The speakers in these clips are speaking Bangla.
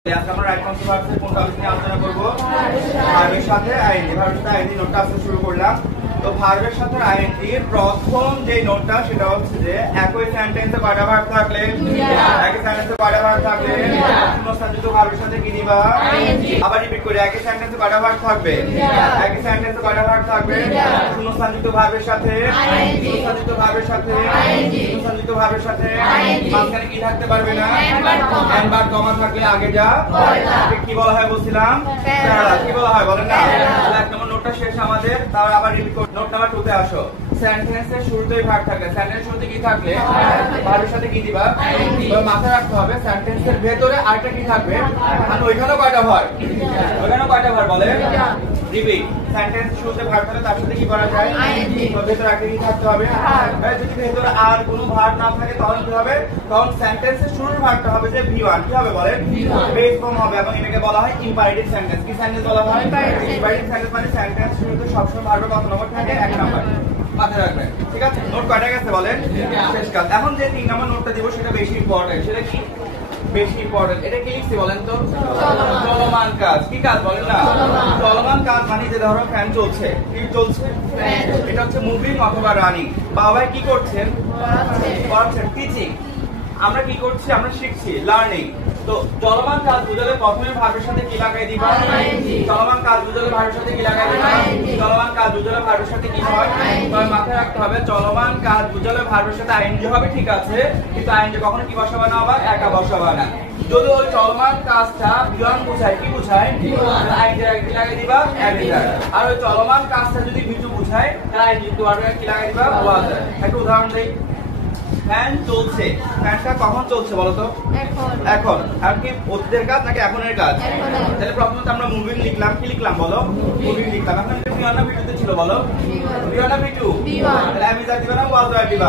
আমরা রাইট কনসেপ্ট ভার্বসের কোন টপিক নিয়ে আলোচনা করব? ভার্বের সাথে আইএনজি। ভার্বের সাথে আইএনজি নোটটা আজকে শুরু করলাম। তো ভার্বের সাথে আইএনজি এর প্রথম যে নোটটা সেটা হচ্ছে যে একই সেন্টেন্সে কয়টা ভার্ব থাকলে, একই সেন্টেন্সে কয়টা ভার্ব থাকলে শূন্যস্থানযুক্ত ভার্বের সাথে কি দিবা? আইএনজি। আবার রিপিট করি, একই সেন্টেন্সে কয়টা ভার্ব থাকবে, একই সেন্টেন্সে কয়টা ভার্ব থাকবে শূন্যস্থানযুক্ত ভার্বের সাথে, শূন্যস্থানযুক্ত ভার্বের সাথে, শূন্যস্থানযুক্ত ভার্বের সাথে মাঝখানে কি থাকতে পারবে না? এন্ড কমা থাকলে আগে যা কি বলা হয় বলছিলাম? কি বলা হয় বলেন না? এক নম্বর নোটটা শেষ আমাদের। তারপর আবার রিপিট করি, নোট নাম্বার 2 তে আসো। সেন্টেন্সের শুরুতেই ভার্ব থাকলে, সেন্টেন্সের শুরুতে কি থাকলে ভার্বের সাথে কি দিবা? মাথায় রাখতে হবে সেন্টেন্সের ভেতরে আরেকটা কি থাকবে, মানে ওইখানেও কয়টা ভার্ব, ওইখানেও কয়টা ভার্ব বলে? রিপিট। সেন্টেন্স শুরুতে ভার্ব থাকলে তার সাথে কি করা যায়? আইএনজি। ভেতরে আগে কি থাকতে হবে? যদি ভেতরে আর কোনো ভার্ব না থাকে তখন কি হবে? তখন সেন্টেন্সের শুরুর ভার্বটা হবে যে V1, কি হবে বলেন? বেস ফর্ম হবে এবং এটাকে বলা হয় ইম্পারেটিভ সেন্টেন্স। কি সেন্টেন্স বলা হয়? ইম্পারেটিভ সেন্টেন্স মানে সেন্টেন্স শুরুতে সবসময় ভার্বের কত নম্বর থাকে? 1 নম্বর। মাথায় রাখবেন, ঠিক আছে? নোট কয়টা গেছে বলেন? শেষ কাজ। এখন যে 3 নম্বর নোটটা দিব সেটা বেশি ইম্পর্টেন্ট। সেটা কি বেশি ইম্পর্টেন্ট? এটা কি লিখছি বলেন তো? চলমান কাজ। কি কাজ বলেন না? চলমান কাজ মানে যে ধরো ফ্যান চলছে, কি চলছে? এটা হচ্ছে মুভিং অথবা রানিং। বাবা কি করছেন? পড়াচ্ছেন, টিচিং। আমরা কি করছি? আমরা শিখছি, লার্নিং। তো চলমান কাজ বুঝালে প্রথমে ভার্বের সাথে কি লাগাই দিবা? আইএনজি। চলমান কাজ বুঝালে ভার্বের সাথে কি লাগাই দিবা? আইএনজি। চলমান কাজ বুঝালে ভার্বের সাথে কি হয়? তবে মাথায় রাখতে হবে চলমান কাজ বুঝালে ভার্বের সাথে আইএনজি হবে, ঠিক আছে, কিন্তু আইএনজি কখনো কি বসাবে না? আবার একা বসাবে না। যদি ওই চলমান কাজটা V1 বোঝায়, কি বোঝায়? আইএনজি কি লাগাই দিবা? অ্যাভিজার। আর ওই চলমান কাজটা যদি V2 বোঝায় তাহলে আইএনজি কি লাগাই দিবা? ওয়াজ। একটা উদাহরণ দেই। ফ্যান চলছে, ফ্যানটা কখন চলছে বলতো? এখন। আর কি অতীতের কাজ নাকি এখনের কাজ? তাহলে প্রথমত আমরা মুভিং লিখলাম, কি লিখলাম বলো? মুভিং লিখলাম। এখন এটা V1 না V2 তে ছিল বলো? V1 না V2? তাহলে অ্যামিজার দিবা না ওয়াজ দিবা?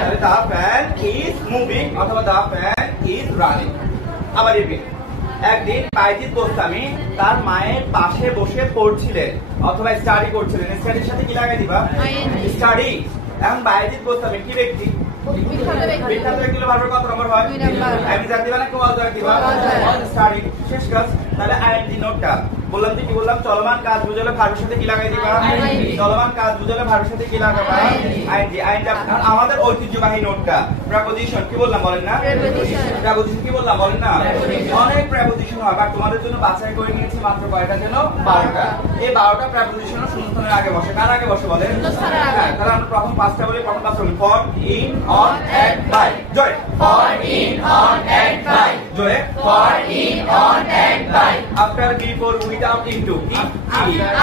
তাহলে দা ফ্যান ইজ মুভিং অথবা দা ফ্যান ইজ রানিং। আবার রিপিট। একদিন বাইজিৎ গোস্বামী তার মায়ের পাশে বসে পড়ছিলেন অথবা স্টাডি করছিলেন। স্টাডির সাথে কি লাগাই দিবা? স্টাডি। এখন বাইজিৎ গোস্বামী কি ব্যক্তি? বিখ্যাত ব্যক্তি ভার্বের কত নম্বর হয়? আমি জানি দিবা না কি ওয়াজ দিবা? স্টাডি। শেষ কাজ। তাহলে আইএনজি নোটটা বললাম যে কি বললাম? চলমান কাজ বুঝালে ভার্বের সাথে কি লাগাই দিবা? চলমান কাজ বুঝালে ভার্বের সাথে কি লাগাবা? আইএনজি। আইএনজি। আমাদের ঐতিহ্যবাহী নোটটা প্রেপোজিশন, কি বললাম বলেন না? প্রেপোজিশন কি বললাম বলেন না? অনেক প্রেপোজিশন হয়, বাট তোমাদের জন্য বাছাই করে নিয়েছি মাত্র কয়টা যেন? 12টা। এই 12টা প্রেপোজিশন শূন্যস্থানের আগে বসে। কার আগে বসে বলেন? হ্যাঁ, তাহলে আমরা প্রথম 5টা বলি। প্রথম 5টা বলি for, in, on, at, by. জয়। For, in, on, at, by. জয়। For, in, on, at, by. After, before, without, into.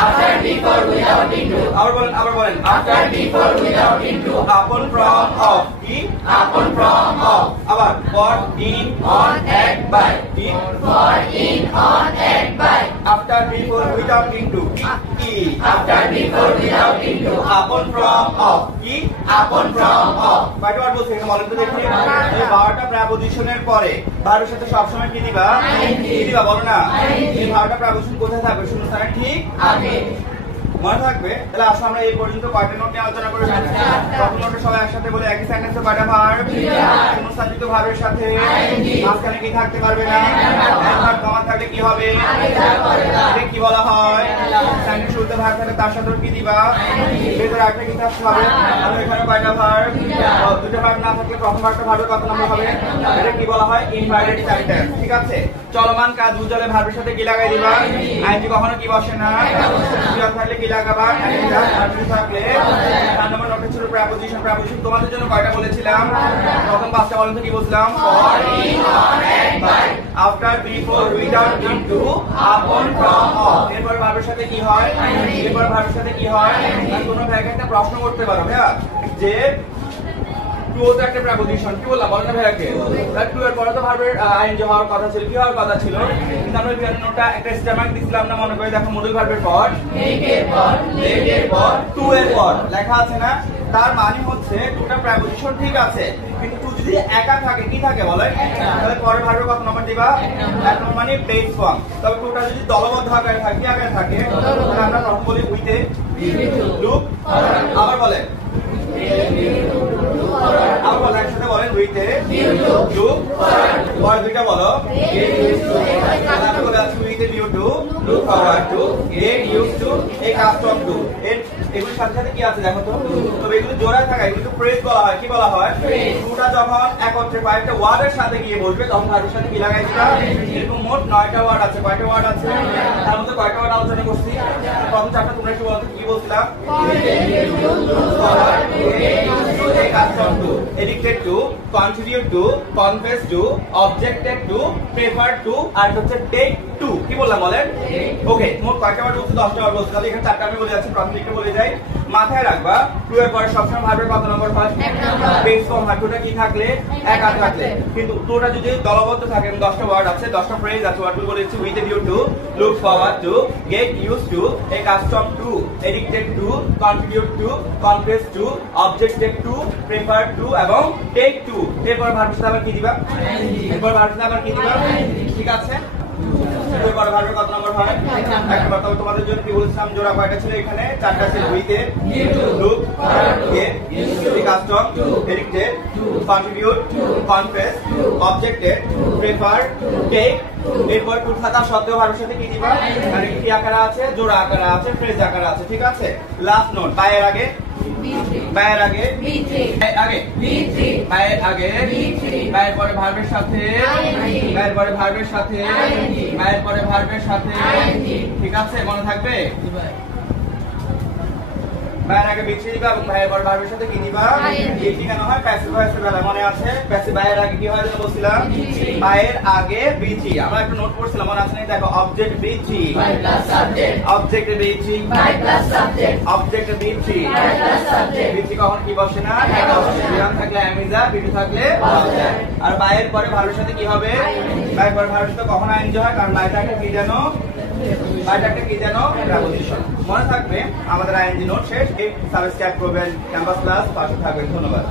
After, before, without, into. আবার বলেন। After, before, without, into. Upon, from, of. কি? Upon, from, of. আবার for, in, on, at, by. কি? For, in, on, at, by. After, before, without, into. কি? After, before, without, into. Upon, from, of. কি? Upon, from, of. কয়টা বার বলছি এখানে বলেন তো দেখি? এই 12টা প্রেপোজিশনের পরে ভার্বের সাথে সবসময় কি দিবা? কি দিবা বলো না? এই 12টা প্রেপোজিশন কোথায় থাকবে? শূন্যস্থানে ঠিক আগে। মনে থাকবে? তাহলে আসো আমরা এই পর্যন্ত কয়টা নোট নিয়ে আলোচনা করে ফেলছি। প্রথম নোটে সবাই একসাথে বলে একই সেন্টেন্সে কয়টা ভার্ব? শূন্যস্থানযুক্ত ভার্বের সাথে মাঝখানে কি থাকতে পারবে না? ভার্ব কমা থাকলে কি হবে? এটা কি বলা হয়? সেন্টেন্স শুরুতে ভার্ব থাকলে তার সাথে কি দিবা? ভেতরে একটা কি থাকতে হবে? আর এখানে কয়টা ভার্ব? দুটো ভার্ব না থাকলে প্রথম ভার্বটা ভার্বের কত নম্বর হবে? এটা কি বলা হয়? Inverted sentence. ঠিক আছে? চলমান কাজ বুঝালে ভার্বের সাথে কি লাগাই দিবা? আইএনজি কখনো কি বসে না? থাকলে কি লাগাবা? থাকলে 4 নম্বর নোটে ছিল প্রেপোজিশন। প্রেপোজিশন তোমাদের জন্য কয়টা বলেছিলাম? প্রথম 5টা বলেন তো কি বলছিলাম? For, in, on, at, by. After, before, without, into. Upon, from, of. এরপর ভার্বের সাথে কি হয়? এরপর ভার্বের সাথে কি হয়? কোনো ভাইকে একটা প্রশ্ন করতে পারো ভাইয়া যে টু তো একটা প্রেপোজিশন, কি বললাম বলেন না ভাইয়াকে? তাহলে টু এর পরে তো ভার্বের আইএনজি হওয়ার কথা ছিল, কি হওয়ার কথা ছিল? কিন্তু আমরা ভিআর নোটটা একটা স্টেমাক দিছিলাম না, মনে করে দেখো মডুল ভার্বের পর, মেক এর পর, লেট এর পর, টু এর পর লেখা আছে না? তার মানে হচ্ছে দুটো প্রেপোজিশন ঠিক আছে, কিন্তু টু যদি একা থাকে কি থাকে বলেন? তাহলে পরের ভার্বের কত নম্বর দিবা? 1 নম্বর মানে বেস ফর্ম। তবে টুটা যদি দলবদ্ধ আকারে থাকে, কি আকারে থাকে? তাহলে আমরা প্রথম বলি উইথ এ লুক। আবার বলেন আবার বলেন একসাথে বলেন উইথ এ লুক। পরের দুইটা বলো look forward to, get used to, এই কাজটা টু এগুলোর সাথে সাথে কি আছে দেখো তো, তবে এগুলো জোড়ায় থাকা এগুলো ফ্রেজ বলা হয়। কি বলা হয়? টুটা যখন একত্রে কয়েকটা ওয়ার্ডের সাথে গিয়ে বসবে তখন ভার্বের সাথে কি লাগাই দিবা। এরকম মোট 9টা ওয়ার্ড আছে। কয়টা ওয়ার্ড আছে? তার মধ্যে কয়টা ওয়ার্ড আলোচনা করছি? প্রথম চারটা তোমরা একটু বলতো কি বলছিলাম? এই কাজটা to, addicted to, contribute to, confess to, objected to, prefer to, আর হচ্ছে টেক টু। কি বললাম বলেন? ওকে, মোট কয়টা ওয়ার্ড বলছি? 10টা ওয়ার্ড বলছি। তাহলে এখানে 4টা আমি বলে যাচ্ছি, প্রথম দিকটা বলে যাই। মাথায় রাখবা টু এর পরে সবসময় ভার্বের কত নম্বর হয়? 1 নম্বর। বেস ফর্ম হয় টুটা কি থাকলে? এক আর থাকলে। কিন্তু টুটা যদি দলবদ্ধ থাকে, 10টা ওয়ার্ড আছে, 10টা ফ্রেজ আছে, ওয়ার্ডগুলো বলেছি with a view to, look forward to, get used to, accustom to, addicted to, contribute to, confess to, objected to, prefer to এবং টেক টু। এরপর ভার্বের সাথে আবার কি দিবা? এরপর ভার্বের সাথে আবার কি দিবা? ঠিক আছে? এরপর ভার্বের কত নম্বর হয়? 1 নম্বর। তবে তোমাদের জন্য কি বলছিলাম, জোড়া কয়টা ছিল এখানে? 4টা ছিল। With a look, get, custom, addicted, contribute, confess, objected, prefer, take. এরপর টু থাকা সত্ত্বেও ভার্বের সাথে কি দিবা? মানে কি আকারে আছে? জোড়া আকারে আছে, ফ্রেজ আকারে আছে। ঠিক আছে? লাস্ট নোট, বায়ের আগে বায়ের আগে বায়ের আগে বায়ের পরে ভার্বের সাথে, বায়ের পরে ভার্বের সাথে, বায়ের পরে ভার্বের সাথে। ঠিক আছে? মনে থাকবে? বায়ের আগে বিচি দিবা এবং বায়ের পরে ভার্বের সাথে কি দিবা? বিচি কেন হয়? প্যাসিভ ভয়েসের বেলা মনে আছে? প্যাসিভ বায়ের আগে কি হয় যেন বলছিলাম? বায়ের আগে বিচি। আমরা একটা নোট করছিলাম, মনে আছে নাকি? দেখো, অবজেক্ট বিচি, অবজেক্ট বিচি, অবজেক্ট বিচি। বিচি কখন কি বসে না? বিরাম থাকলে অ্যামিজা, বিটু থাকলে অবজেক্ট। আর বায়ের পরে ভার্বের সাথে কি হবে? বায়ের পরে ভার্বের সাথে কখন আইএনজি হয়? কারণ বায়েরটা একটা কি জানো? বায়েরটা একটা কি জানো? প্রেপোজিশন। মনে থাকবে। আমাদের আইএনজি নোট শেষ। সাবস্ক্রাইব করবেন ক্যাম্পাস ক্লাস, পাশে থাকবেন। ধন্যবাদ।